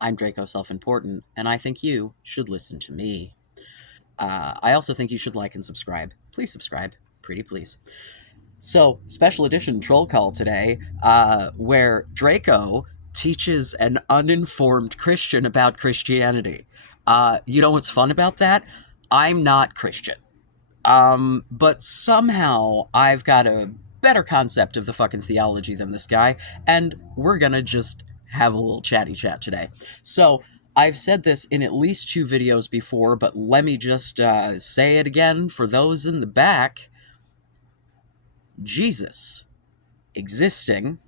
I'm Draco Self-Important, and I think you should listen to me. I also think you should like and subscribe. Please subscribe. Pretty please. So, special edition Troll Call today, where Draco teaches an uninformed Christian about Christianity. You know what's fun about that? I'm not Christian. But somehow I've got a better concept of the fucking theology than this guy, and we're gonna just have a little chatty chat today. So, I've said this in at least 2 videos before, but let me just say it again for those in the back. Jesus existing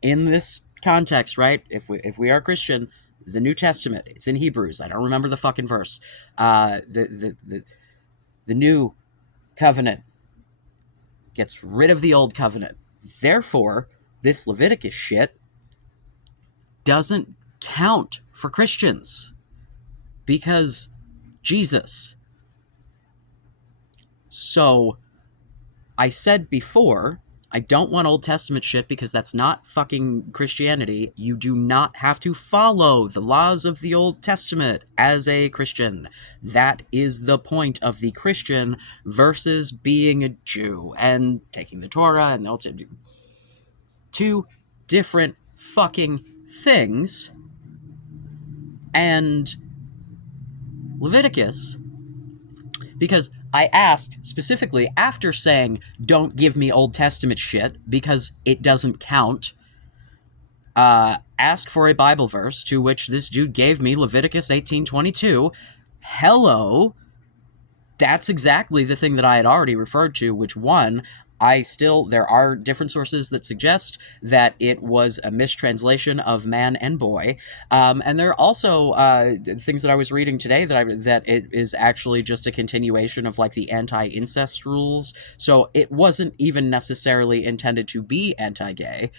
in this context, right? If we are Christian, the New Testament, it's in Hebrews. I don't remember the fucking verse. The new covenant gets rid of the old covenant. Therefore, this Leviticus shit doesn't count for Christians because Jesus. So, I said before, I don't want Old Testament shit because that's not fucking Christianity. You do not have to follow the laws of the Old Testament as a Christian. That is the point of the Christian versus being a Jew and taking the Torah and the Old Testament. 2 different fucking things. And Leviticus, because I asked specifically after saying, don't give me Old Testament shit because it doesn't count, ask for a Bible verse, to which this dude gave me Leviticus 18:22. Hello. That's exactly the thing that I had already referred to, which one, there are different sources that suggest that it was a mistranslation of man and boy. And there are also things that I was reading today that it is actually just a continuation of like the anti-incest rules. So it wasn't even necessarily intended to be anti-gay.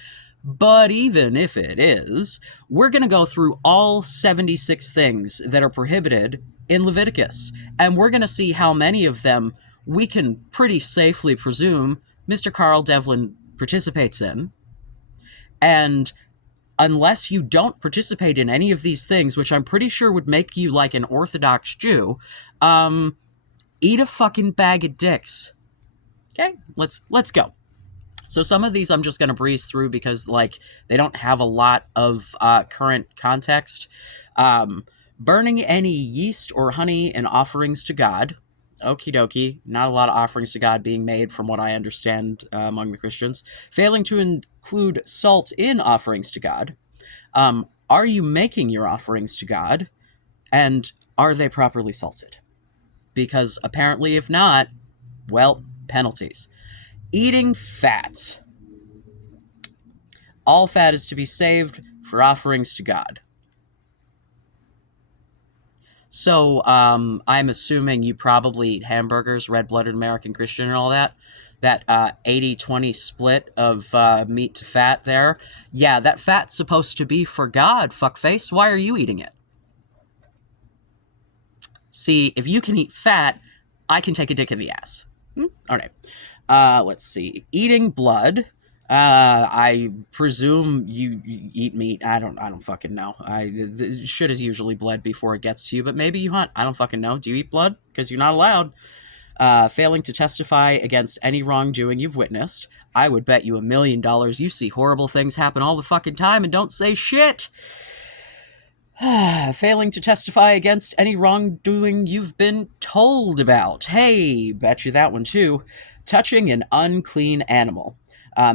But even if it is, we're going to go through all 76 things that are prohibited in Leviticus. And we're going to see how many of them we can pretty safely presume Mr. Carl Devlin participates in. And unless you don't participate in any of these things, which I'm pretty sure would make you like an Orthodox Jew, eat a fucking bag of dicks. Okay, let's go. So some of these I'm just going to breeze through because like they don't have a lot of current context. Burning any yeast or honey in offerings to God. Okie dokie. Not a lot of offerings to God being made from what I understand among the Christians. Failing to include salt in offerings to God. Are you making your offerings to God? And are they properly salted? Because apparently if not, well, penalties. Eating fat. All fat is to be saved for offerings to God. So, I'm assuming you probably eat hamburgers, red-blooded American Christian and all that. That 80-20 split of meat to fat there. Yeah, that fat's supposed to be for God, fuckface. Why are you eating it? See, if you can eat fat, I can take a dick in the ass. All right. Let's see. Eating blood. I presume you eat meat. I don't fucking know. The shit is usually bled before it gets to you, but maybe you hunt. I don't fucking know. Do you eat blood? Because you're not allowed. Failing to testify against any wrongdoing you've witnessed. I would bet you $1 million you see horrible things happen all the fucking time and don't say shit. Failing to testify against any wrongdoing you've been told about. Hey, bet you that one too. Touching an unclean animal.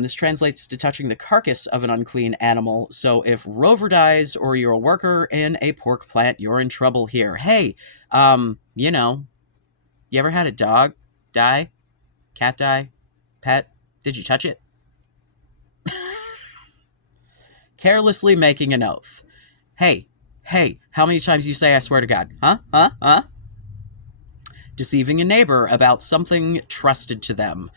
This translates to touching the carcass of an unclean animal, so if Rover dies or you're a worker in a pork plant, you're in trouble here. Hey, you know, you ever had a dog die? Cat die? Pet? Did you touch it? Carelessly making an oath. Hey, how many times you say I swear to God? Huh? Deceiving a neighbor about something trusted to them.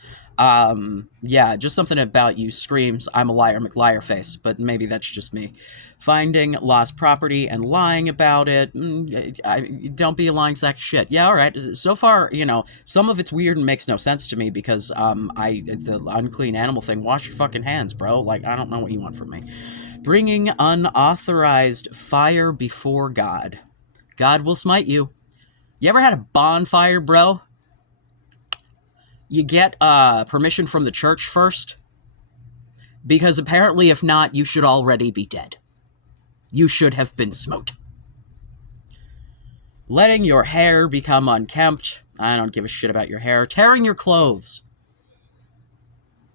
Yeah, just something about you screams, I'm a liar, McLiar face, but maybe that's just me. Finding lost property and lying about it. Don't be a lying sack of shit. Yeah, all right. So far, you know, some of it's weird and makes no sense to me because the unclean animal thing, wash your fucking hands, bro. Like, I don't know what you want from me. Bringing unauthorized fire before God. God will smite you. You ever had a bonfire, bro? You get permission from the church first? Because apparently, if not, you should already be dead. You should have been smote. Letting your hair become unkempt. I don't give a shit about your hair. Tearing your clothes.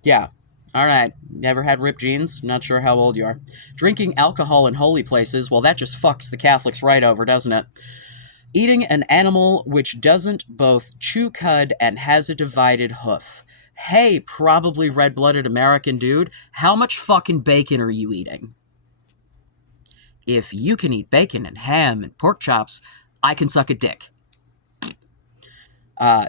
Yeah. All right. Never had ripped jeans? Not sure how old you are. Drinking alcohol in holy places. Well, that just fucks the Catholics right over, doesn't it? Eating an animal which doesn't both chew cud and has a divided hoof. Hey, probably red-blooded American dude, how much fucking bacon are you eating? If you can eat bacon and ham and pork chops, I can suck a dick.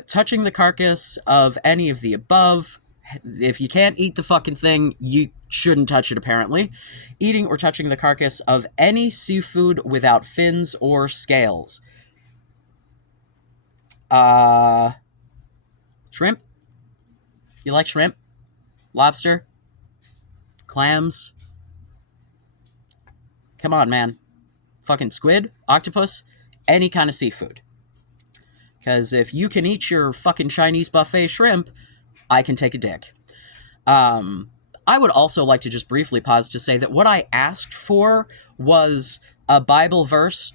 Touching the carcass of any of the above. If you can't eat the fucking thing, you shouldn't touch it, apparently. Eating or touching the carcass of any seafood without fins or scales. Shrimp? You like shrimp? Lobster? Clams? Come on, man. Fucking squid? Octopus? Any kind of seafood. Because if you can eat your fucking Chinese buffet shrimp, I can take a dick. I would also like to just briefly pause to say that what I asked for was a Bible verse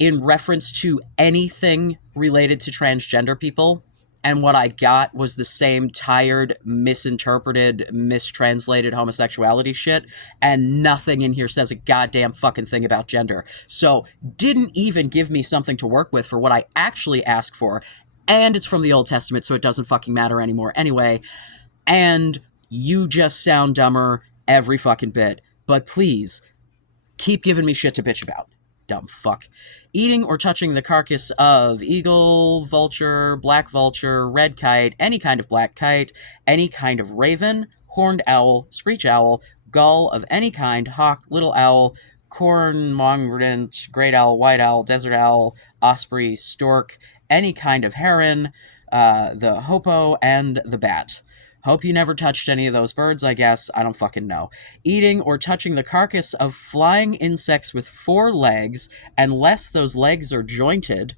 in reference to anything related to transgender people, and what I got was the same tired, misinterpreted, mistranslated homosexuality shit, and nothing in here says a goddamn fucking thing about gender. So, didn't even give me something to work with for what I actually asked for, and it's from the Old Testament, so it doesn't fucking matter anymore anyway, and you just sound dumber every fucking bit. But please, keep giving me shit to bitch about. Dumb fuck. Eating or touching the carcass of eagle, vulture, black vulture, red kite, any kind of black kite, any kind of raven, horned owl, screech owl, gull of any kind, hawk, little owl, cormorant, great owl, white owl, desert owl, osprey, stork, any kind of heron, the hoopoe, and the bat. Hope you never touched any of those birds, I guess. I don't fucking know. Eating or touching the carcass of flying insects with 4 legs, unless those legs are jointed.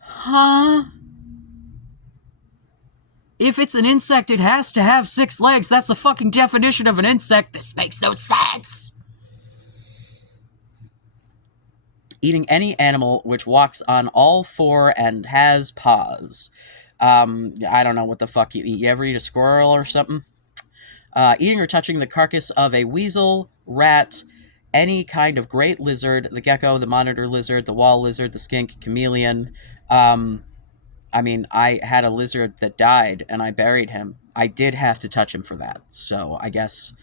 Huh? If it's an insect, it has to have 6 legs. That's the fucking definition of an insect. This makes no sense. Eating any animal which walks on all 4 and has paws. I don't know what the fuck you eat. You ever eat a squirrel or something? Eating or touching the carcass of a weasel, rat, any kind of great lizard, the gecko, the monitor lizard, the wall lizard, the skink, chameleon. I mean, I had a lizard that died, and I buried him. I did have to touch him for that, so I guess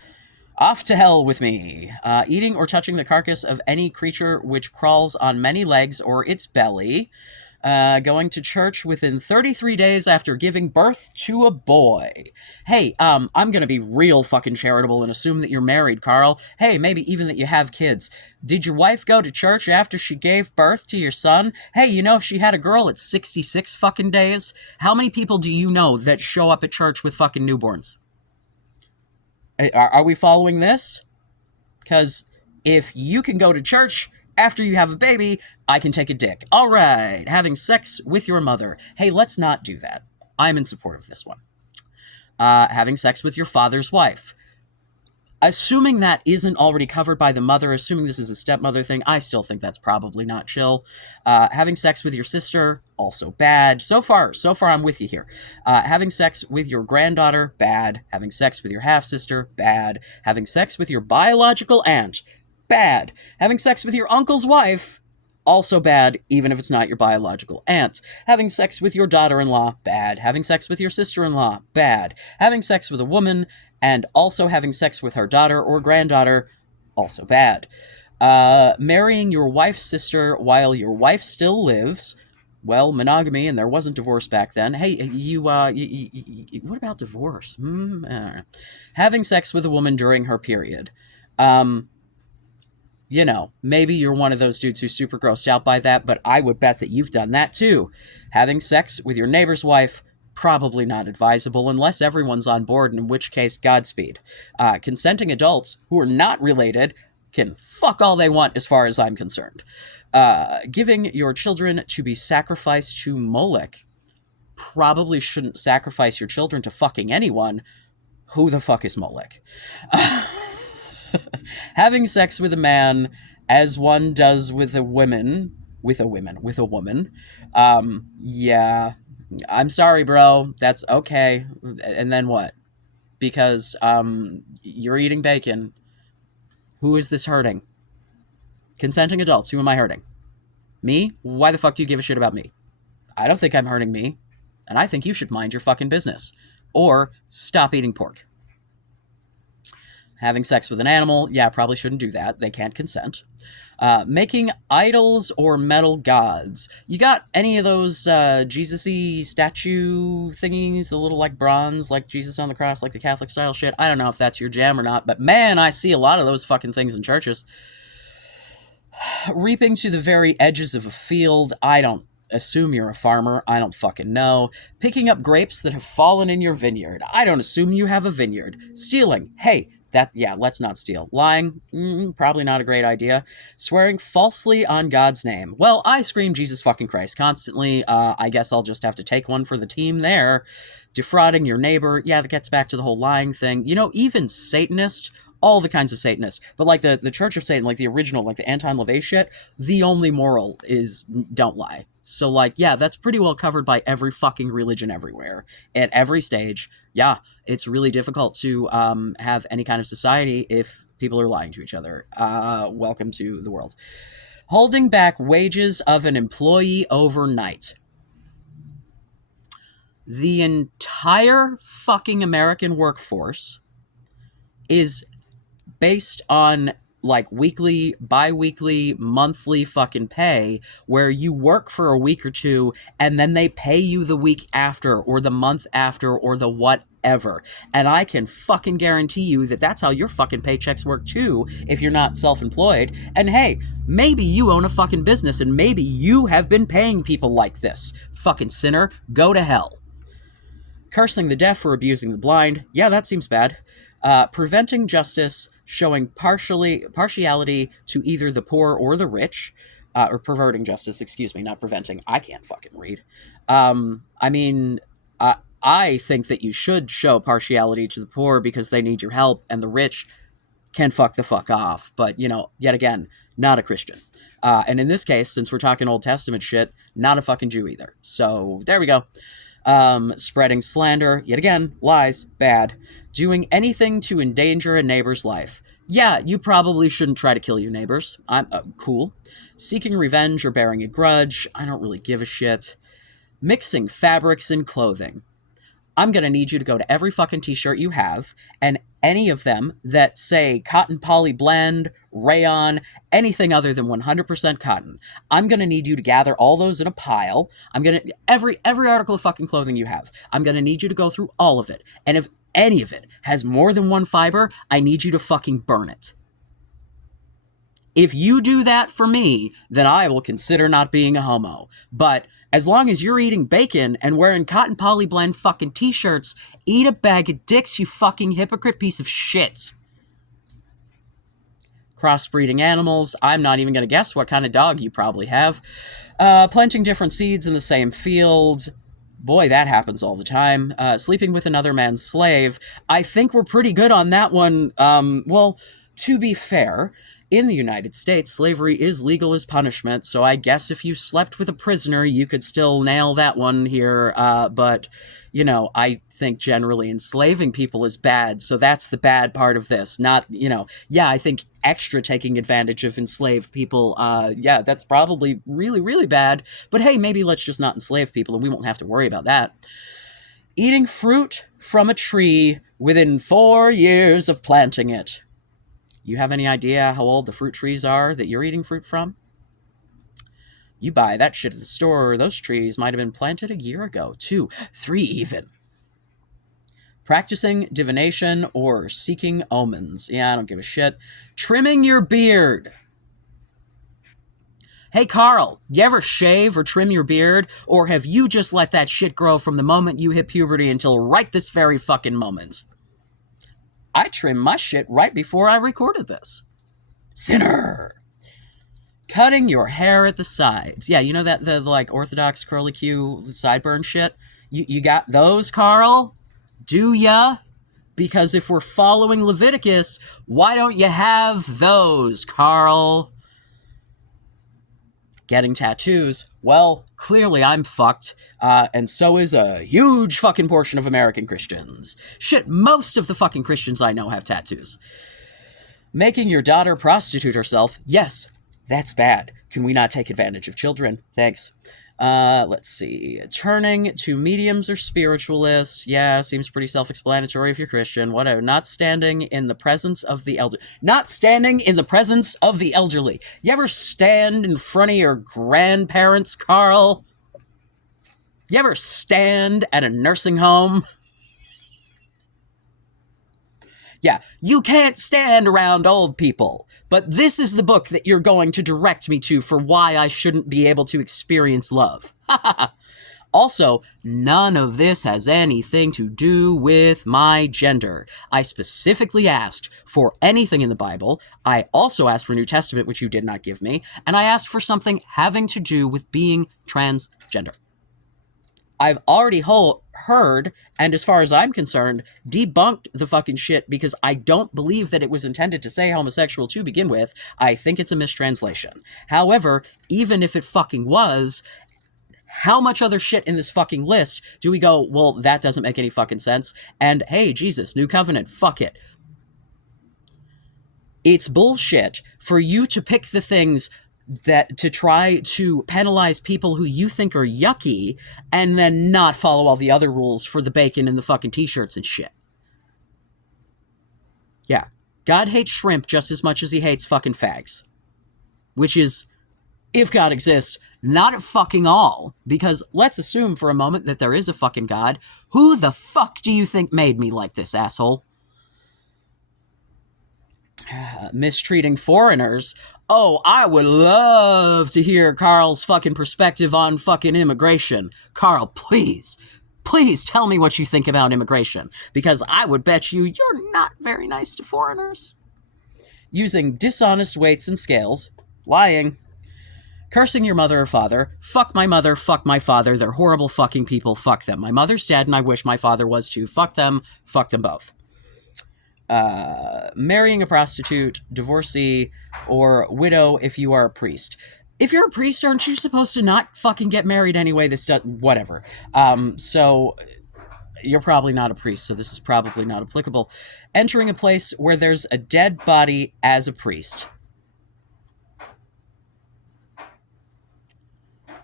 off to hell with me. Eating or touching the carcass of any creature which crawls on many legs or its belly. Going to church within 33 days after giving birth to a boy. Hey, I'm gonna be real fucking charitable and assume that you're married, Carl. Hey, maybe even that you have kids. Did your wife go to church after she gave birth to your son? Hey, you know, if she had a girl at 66 fucking days, how many people do you know that show up at church with fucking newborns? Are we following this? Because if you can go to church after you have a baby, I can take a dick. All right, having sex with your mother. Hey, let's not do that. I'm in support of this one. Having sex with your father's wife. Assuming that isn't already covered by the mother, assuming this is a stepmother thing, I still think that's probably not chill. Having sex with your sister, also bad. So far, I'm with you here. Having sex with your granddaughter, bad. Having sex with your half-sister, bad. Having sex with your biological aunt, bad. Having sex with your uncle's wife, also bad, even if it's not your biological aunt. Having sex with your daughter-in-law, bad. Having sex with your sister-in-law, bad. Having sex with a woman, and also having sex with her daughter or granddaughter, also bad. Marrying your wife's sister while your wife still lives. Well, monogamy, and there wasn't divorce back then. Hey, what about divorce? Having sex with a woman during her period. You know, maybe you're one of those dudes who's super grossed out by that, but I would bet that you've done that too. Having sex with your neighbor's wife, Probably not advisable unless everyone's on board, in which case, Godspeed. Consenting adults who are not related can fuck all they want as far as I'm concerned. Giving your children to be sacrificed to Molech. Probably shouldn't sacrifice your children to fucking anyone. Who the fuck is Molech? Having sex with a man as one does with a woman. Yeah. I'm sorry, bro. That's okay. And then what? Because you're eating bacon. Who is this hurting? Consenting adults. Who am I hurting? Me? Why the fuck do you give a shit about me? I don't think I'm hurting me. And I think you should mind your fucking business. Or stop eating pork. Having sex with an animal, yeah, probably shouldn't do that. They can't consent. Making idols or metal gods. You got any of those Jesus-y statue thingies, the little like bronze, like Jesus on the cross, like the Catholic style shit? I don't know if that's your jam or not, but man, I see a lot of those fucking things in churches. Reaping to the very edges of a field. I don't assume you're a farmer. I don't fucking know. Picking up grapes that have fallen in your vineyard. I don't assume you have a vineyard. Stealing. Hey, let's not steal. Lying, probably not a great idea. Swearing falsely on God's name. Well, I scream Jesus fucking Christ constantly. I guess I'll just have to take one for the team there. Defrauding your neighbor. Yeah, that gets back to the whole lying thing. You know, even Satanists, all the kinds of Satanists, but like the Church of Satan, like the original, like the Anton LaVey shit, the only moral is don't lie. So like, yeah, that's pretty well covered by every fucking religion everywhere at every stage. Yeah, it's really difficult to have any kind of society if people are lying to each other. Welcome to the world. Holding back wages of an employee overnight. The entire fucking American workforce is based on like weekly, bi-weekly, monthly fucking pay where you work for a week or two and then they pay you the week after or the month after or the whatever. And I can fucking guarantee you that that's how your fucking paychecks work too if you're not self-employed. And hey, maybe you own a fucking business and maybe you have been paying people like this. Fucking sinner, go to hell. Cursing the deaf or abusing the blind. Yeah, that seems bad. Preventing justice, showing partiality to either the poor or the rich, or perverting justice, excuse me, not preventing. I can't fucking read. I think that you should show partiality to the poor because they need your help, and the rich can fuck the fuck off. But, you know, yet again, not a Christian. And in this case, since we're talking Old Testament shit, not a fucking Jew either. So there we go. Spreading slander, yet again, lies, bad. Doing anything to endanger a neighbor's life. Yeah, you probably shouldn't try to kill your neighbors. I'm cool. Seeking revenge or bearing a grudge. I don't really give a shit. Mixing fabrics and clothing. I'm going to need you to go to every fucking t-shirt you have, and any of them that say cotton poly blend, rayon, anything other than 100% cotton. I'm going to need you to gather all those in a pile. Every article of fucking clothing you have, I'm going to need you to go through all of it. And if any of it has more than one fiber, I need you to fucking burn it. If you do that for me, then I will consider not being a homo. But as long as you're eating bacon and wearing cotton poly blend fucking t-shirts, eat a bag of dicks, you fucking hypocrite piece of shit. Crossbreeding animals. I'm not even going to guess what kind of dog you probably have. Planting different seeds in the same field. Boy, that happens all the time. Sleeping with another man's slave. I think we're pretty good on that one. Well, to be fair, in the United States, slavery is legal as punishment, so I guess if you slept with a prisoner, you could still nail that one here, but, you know, I think generally enslaving people is bad, so that's the bad part of this, not, you know, yeah, I think extra taking advantage of enslaved people, yeah, that's probably really, really bad, but hey, maybe let's just not enslave people and we won't have to worry about that. Eating fruit from a tree within 4 years of planting it. You have any idea how old the fruit trees are that you're eating fruit from? You buy that shit at the store. Those trees might have been planted a year ago, 2, 3 even. Practicing divination or seeking omens. Yeah, I don't give a shit. Trimming your beard. Hey, Carl, you ever shave or trim your beard? Or have you just let that shit grow from the moment you hit puberty until right this very fucking moment? I trimmed my shit right before I recorded this. Sinner! Cutting your hair at the sides. Yeah, you know that, the like Orthodox curly Q sideburn shit? You got those, Carl? Do ya? Because if we're following Leviticus, why don't you have those, Carl? Getting tattoos. Well, clearly I'm fucked, and so is a huge fucking portion of American Christians. Shit, most of the fucking Christians I know have tattoos. Making your daughter prostitute herself. Yes, that's bad. Can we not take advantage of children? Thanks. Let's see. Turning to mediums or spiritualists. Yeah, seems pretty self-explanatory if you're Christian. Whatever. Not standing in the presence of the elderly. Not standing in the presence of the elderly. You ever stand in front of your grandparents, Carl? You ever stand at a nursing home? Yeah, you can't stand around old people, but this is the book that you're going to direct me to for why I shouldn't be able to experience love. Also, none of this has anything to do with my gender. I specifically asked for anything in the Bible. I also asked for New Testament, which you did not give me, and I asked for something having to do with being transgender. I've already heard, and as far as I'm concerned, debunked the fucking shit because I don't believe that it was intended to say homosexual to begin with. I think it's a mistranslation. However, even if it fucking was, how much other shit in this fucking list do we go, well, that doesn't make any fucking sense, and hey, Jesus, new covenant, fuck it. It's bullshit for you to pick the things that to try to penalize people who you think are yucky and then not follow all the other rules for the bacon and the fucking t-shirts and shit. Yeah. God hates shrimp just as much as he hates fucking fags. Which is, if God exists, not at fucking all. Because let's assume for a moment that there is a fucking God. Who the fuck do you think made me like this, asshole? Mistreating foreigners. Oh, I would love to hear Carl's fucking perspective on fucking immigration. Carl, please tell me what you think about immigration, because I would bet you're not very nice to foreigners. Using dishonest weights and scales. Lying. Cursing your mother or father. Fuck my mother, fuck my father. They're horrible fucking people. Fuck them. My mother's dead and I wish my father was too. Fuck them both. Marrying a prostitute, divorcee, or widow if you are a priest. If you're a priest, aren't you supposed to not fucking get married anyway? Whatever. So you're probably not a priest, so this is probably not applicable. Entering a place where there's a dead body as a priest.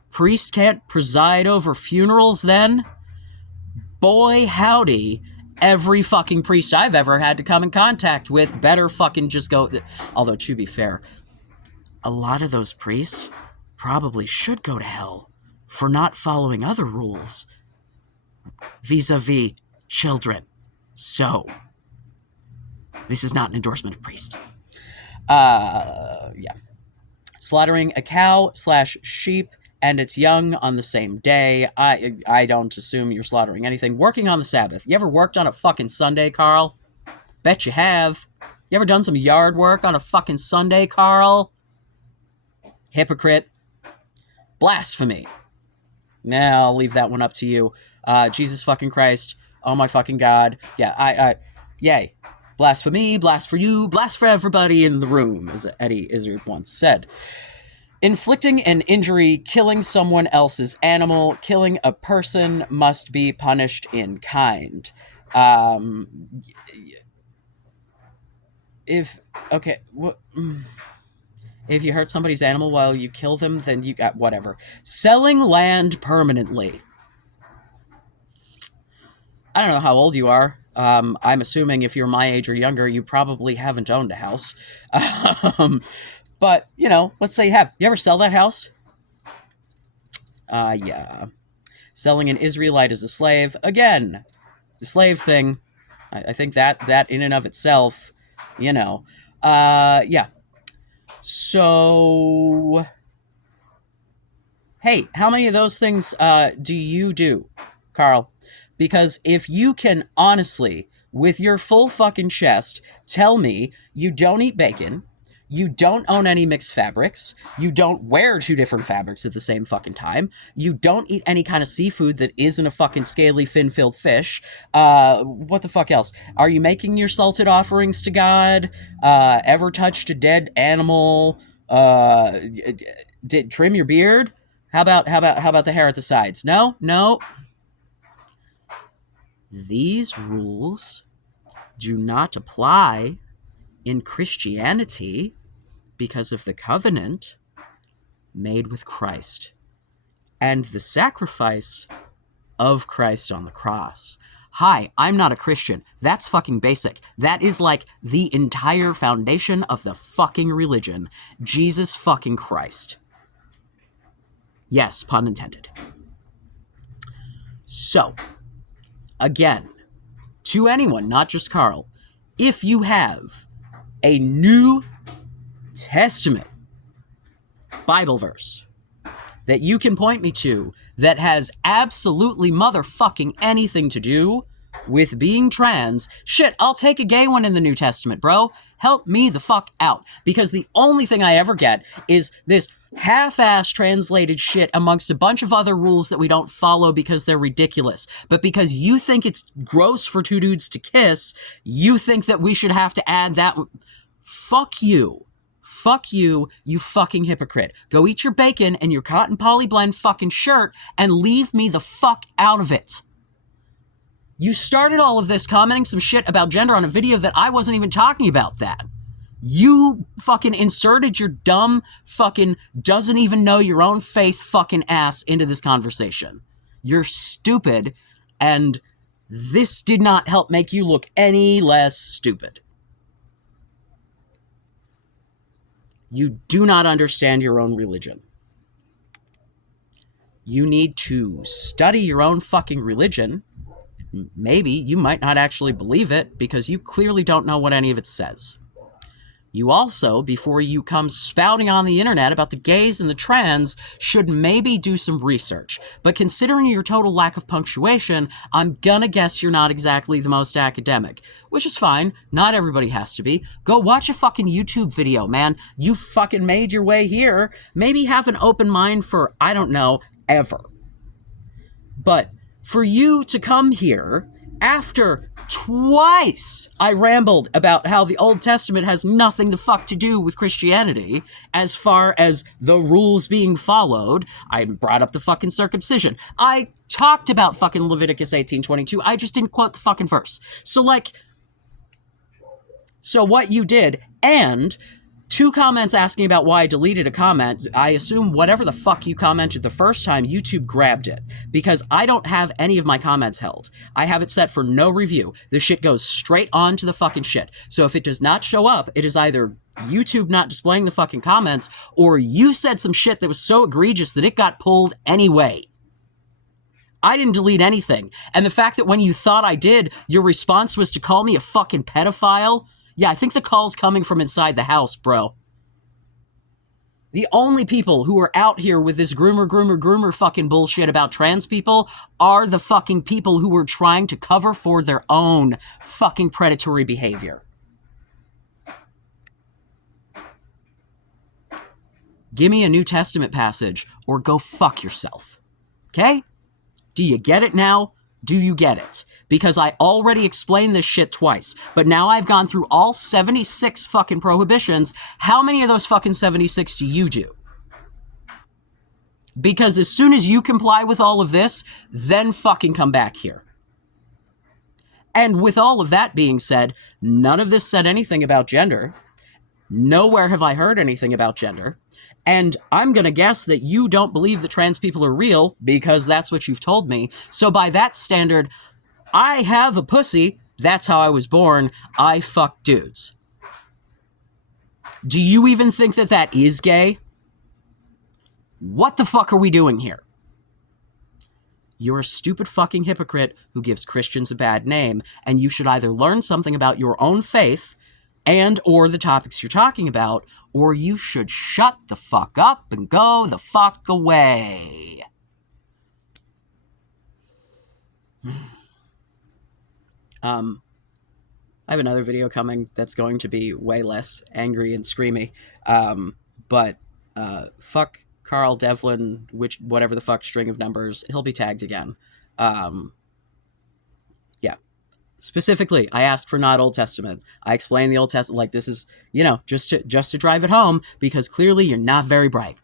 Priests can't preside over funerals then? Boy, howdy. Every fucking priest I've ever had to come in contact with better fucking just go. Although, to be fair, a lot of those priests probably should go to hell for not following other rules vis-a-vis children. So, this is not an endorsement of priests. Yeah. Slaughtering a cow/sheep and its young on the same day. I don't assume you're slaughtering anything. Working on the Sabbath. You ever worked on a fucking Sunday, Carl? Bet you have. You ever done some yard work on a fucking Sunday, Carl? Hypocrite. Blasphemy. Nah, I'll leave that one up to you. Jesus fucking Christ. Oh my fucking God. Yeah, yay. Blasphemy, blast for you, blast for everybody in the room, as Eddie Izzard once said. Inflicting an injury, killing someone else's animal, killing a person must be punished in kind. If you hurt somebody's animal while you kill them, then you got whatever. Selling land permanently. I don't know how old you are. I'm assuming if you're my age or younger, you probably haven't owned a house. But, let's say you have. You ever sell that house? Yeah. Selling an Israelite as a slave. Again, the slave thing. I think that in and of itself, yeah. So, Hey, how many of those things do you do, Carl? Because if you can honestly, with your full fucking chest, tell me you don't eat bacon, you don't own any mixed fabrics, you don't wear two different fabrics at the same fucking time, you don't eat any kind of seafood that isn't a fucking scaly fin-filled fish, what the fuck else? Are you making your salted offerings to God? Ever touched a dead animal? Did trim your beard? How about the hair at the sides? No, no. These rules do not apply in Christianity because of the covenant made with Christ and the sacrifice of Christ on the cross. Hi, I'm not a Christian. That's fucking basic. That is like the entire foundation of the fucking religion. Jesus fucking Christ. Yes, pun intended. So, again, to anyone, not just Carl, if you have a New Testament Bible verse that you can point me to that has absolutely motherfucking anything to do with being trans, shit, I'll take a gay one in the New Testament, bro. Help me the fuck out. Because the only thing I ever get is this half-ass translated shit amongst a bunch of other rules that we don't follow because they're ridiculous. But because you think it's gross for two dudes to kiss, you think that we should have to add that. Fuck you. Fuck you, you fucking hypocrite. Go eat your bacon and your cotton poly blend fucking shirt and leave me the fuck out of it. You started all of this commenting some shit about gender on a video that I wasn't even talking about that. You fucking inserted your dumb fucking doesn't even know your own faith fucking ass into this conversation. You're stupid, and this did not help make you look any less stupid. You do not understand your own religion. You need to study your own fucking religion. Maybe you might not actually believe it because you clearly don't know what any of it says. You also, before you come spouting on the internet about the gays and the trans, should maybe do some research. But considering your total lack of punctuation, I'm gonna guess you're not exactly the most academic. Which is fine, not everybody has to be. Go watch a fucking YouTube video, man. You fucking made your way here. Maybe have an open mind for, I don't know, ever. But for you to come here after twice I rambled about how the Old Testament has nothing the fuck to do with Christianity as far as the rules being followed. I brought up the fucking circumcision. I talked about fucking Leviticus 18:22. I just didn't quote the fucking verse. So what you did, and 2 comments asking about why I deleted a comment. I assume whatever the fuck you commented the first time, YouTube grabbed it. Because I don't have any of my comments held. I have it set for no review. This shit goes straight on to the fucking shit. So if it does not show up, it is either YouTube not displaying the fucking comments, or you said some shit that was so egregious that it got pulled anyway. I didn't delete anything. And the fact that when you thought I did, your response was to call me a fucking pedophile. Yeah, I think the call's coming from inside the house, bro. The only people who are out here with this groomer fucking bullshit about trans people are the fucking people who are trying to cover for their own fucking predatory behavior. Give me a New Testament passage or go fuck yourself. Okay? Do you get it now? Do you get it? Because I already explained this shit twice, but now I've gone through all 76 fucking prohibitions. How many of those fucking 76 do you do? Because as soon as you comply with all of this, then fucking come back here. And with all of that being said, none of this said anything about gender. Nowhere have I heard anything about gender. And I'm going to guess that you don't believe that trans people are real because that's what you've told me. So by that standard, I have a pussy. That's how I was born. I fuck dudes. Do you even think that that is gay? What the fuck are we doing here? You're a stupid fucking hypocrite who gives Christians a bad name, and you should either learn something about your own faith and or the topics you're talking about, or you should shut the fuck up and go the fuck away. I have another video coming that's going to be way less angry and screamy. But fuck Carl Devlin, whatever the fuck string of numbers, he'll be tagged again. Yeah. Specifically, I asked for not Old Testament. I explained the Old Testament like this is, just to drive it home, because clearly you're not very bright.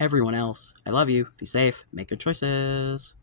Everyone else, I love you. Be safe. Make good choices.